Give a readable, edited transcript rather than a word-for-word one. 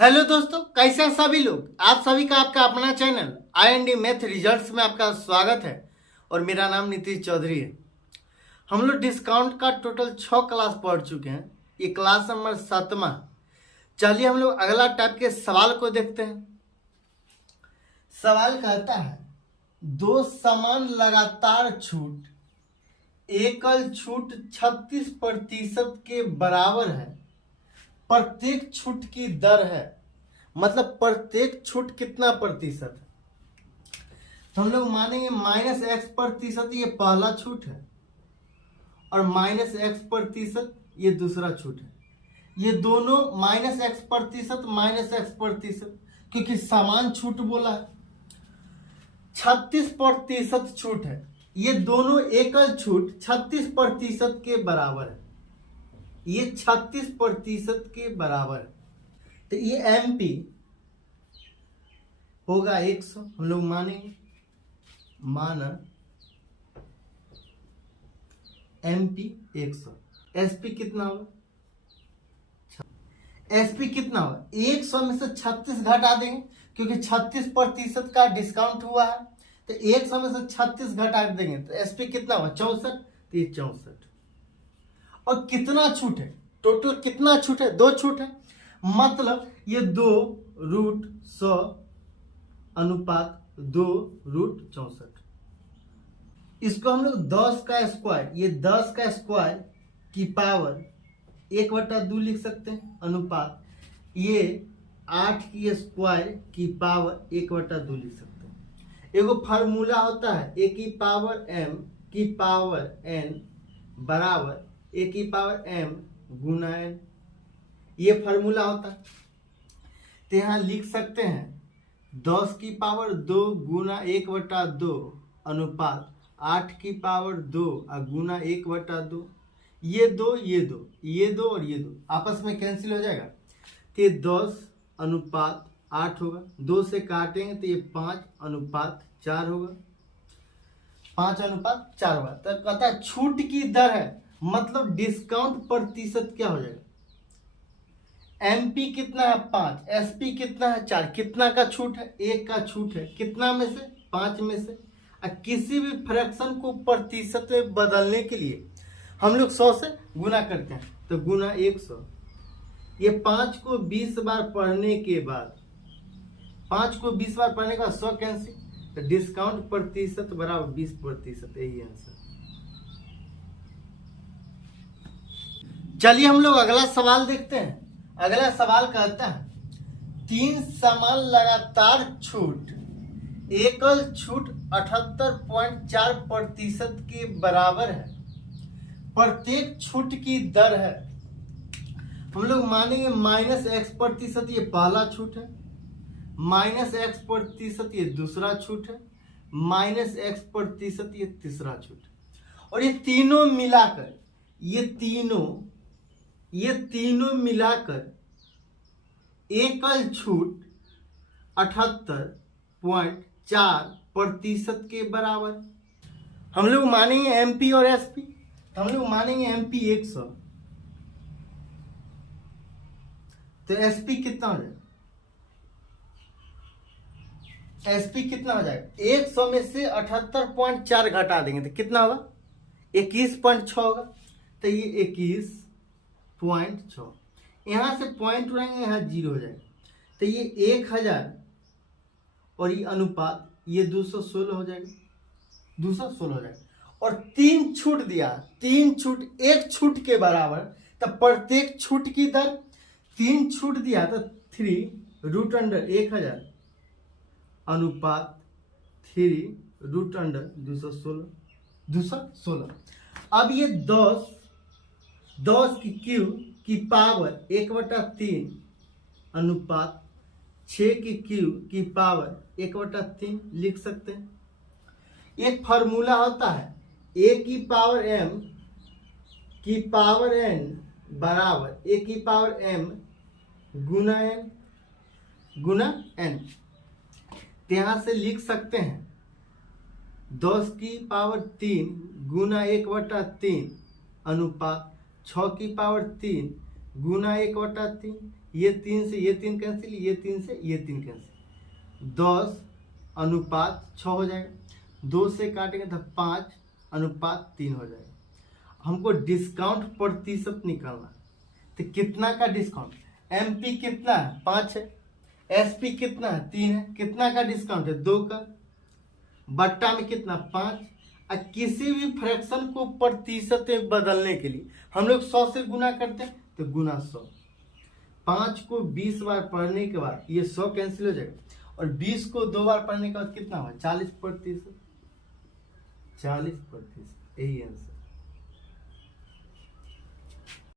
Hello दोस्तों, कैसे हैं सभी लोग। आप सभी का आपका अपना चैनल IND मैथ रिजल्ट्स में आपका स्वागत है और मेरा नाम नीतीश चौधरी है। हम लोग डिस्काउंट का टोटल 6 क्लास पढ़ चुके हैं। ये क्लास नंबर 7वां। चलिए हम लोग अगला टाइप के सवाल को देखते हैं। सवाल कहता है दो समान लगातार छूट एकल छूट 36% के बराबर है। प्रत्येक छूट की दर है, मतलब प्रत्येक छूट कितना प्रतिशत है। तो हम लोग मानेंगे -x% ये पहला छूट है और -x% ये दूसरा छूट है। ये दोनों -x%, क्योंकि समान छूट बोला है। 36% छूट है। ये दोनों एकल छूट 36% के बराबर है। ये 36% के बराबर है। तो ये MP होगा 100। हम लोग मानेंगे, माना MP 100। SP कितना होगा? SP कितना होगा? 100 में से 36 घटा देंगे, क्योंकि 36% का डिस्काउंट हुआ है। तो 100 में से 36 घटा देंगे तो SP कितना होगा? 64। तो ये 64। और कितना छूट है? टोटल कितना छूट है? 2 छूट है। मतलब ये 2√100 अनुपात 2√64। इसको हम लोग 10 का स्क्वायर, ये 10 का स्क्वायर की पावर 1/2 लिख सकते हैं, अनुपात ये 8 की स्क्वायर की पावर 1/2 लिख सकते हैं। एगो फार्मूला होता है a की पावर m की पावर n बराबर a की पावर m गुना n। ये फार्मूला होता है। तो यहाँ लिख सकते हैं 10 की पावर 2 गुना 1/2 अनुपात 8 की पावर 2 और गुना 1/2। ये दो और ये दो आपस में कैंसिल हो जाएगा। तो ये 10 अनुपात 8 होगा। 2 से काटेंगे तो ये 5/4 होगा। 5/4 होगा। तो कहता है छूट की दर है, मतलब डिस्काउंट प्रतिशत क्या हो जाएगा। MP कितना है? 5। SP कितना है? 4। कितना का छूट है? 1 का छूट है। कितना में से? 5 में से। किसी भी फ्रैक्शन को प्रतिशत में बदलने के लिए हम लोग 100 से गुना करते हैं, तो गुना 100। ये 5 को 20 बार पढ़ने के बाद 100 कैंसिल, तो डिस्काउंट प्रतिशत बराबर 20%। यही आंसर। चलिए हम लोग अगला सवाल देखते हैं। अगला सवाल कहता है 3 समान लगातार छूट एकल छूट 78.4% के बराबर है। प्रत्येक छूट की दर है। हम लोग मानेंगे -x% ये पहला छूट है, -x% ये दूसरा छूट है, -x% ये तीसरा छूट है। और ये तीनों मिलाकर एकल छूट 78.4% के बराबर। हम लोग मानेंगे MP और SP। तो हम लोग मानेंगे MP 100। तो SP कितना हो जाएगा? SP कितना हो जाएगा? 100 में से 78.4 घटा देंगे तो कितना होगा? 21.6 होगा। तो ये 21.6। यहां से पॉइंट उड़ाएंगे, यहाँ 0 हो जाएगा। तो ये 1000 और ये अनुपात ये 216 हो जाएगा। 216 हो जाएगा। और 3 छूट दिया, 3 छूट 1 छूट के बराबर। तब प्रत्येक छूट की दर 3 छूट दिया तो 3√1000 अनुपात 3√216। अब ये 10 की क्यू की पावर 1/3 अनुपात 6 की क्यू की पावर 1/3 लिख सकते हैं। एक फार्मूला होता है a की पावर m की पावर n बराबर a की पावर m गुना n। तो यहां से लिख सकते हैं 10 की पावर 3 गुना 1/3 अनुपात 6 की पावर 3 गुना 1/3। ये 3 से ये 3 कैंसिल, ये 3 से ये 3 कैंसिल, 10:6 हो जाएगा। 2 से काटेंगे तो 5:3 हो जाएगा। हमको डिस्काउंट प्रतिशत निकालना, तो कितना का डिस्काउंट, एमपी कितना है 5 है, एसपी कितना है 3 है, कितना का डिस्काउंट है 2 का, बट्टा में कितना 5। किसी भी फ्रैक्शन को प्रतिशत में बदलने के लिए हम लोग 100 से गुना करते हैं, तो गुना 100। 5 को 20 बार पढ़ने के बाद ये 100 कैंसिल हो जाएगा, और 20 को 2 बार पढ़ने के बाद कितना हुआ 40%। 40%, यही आंसर।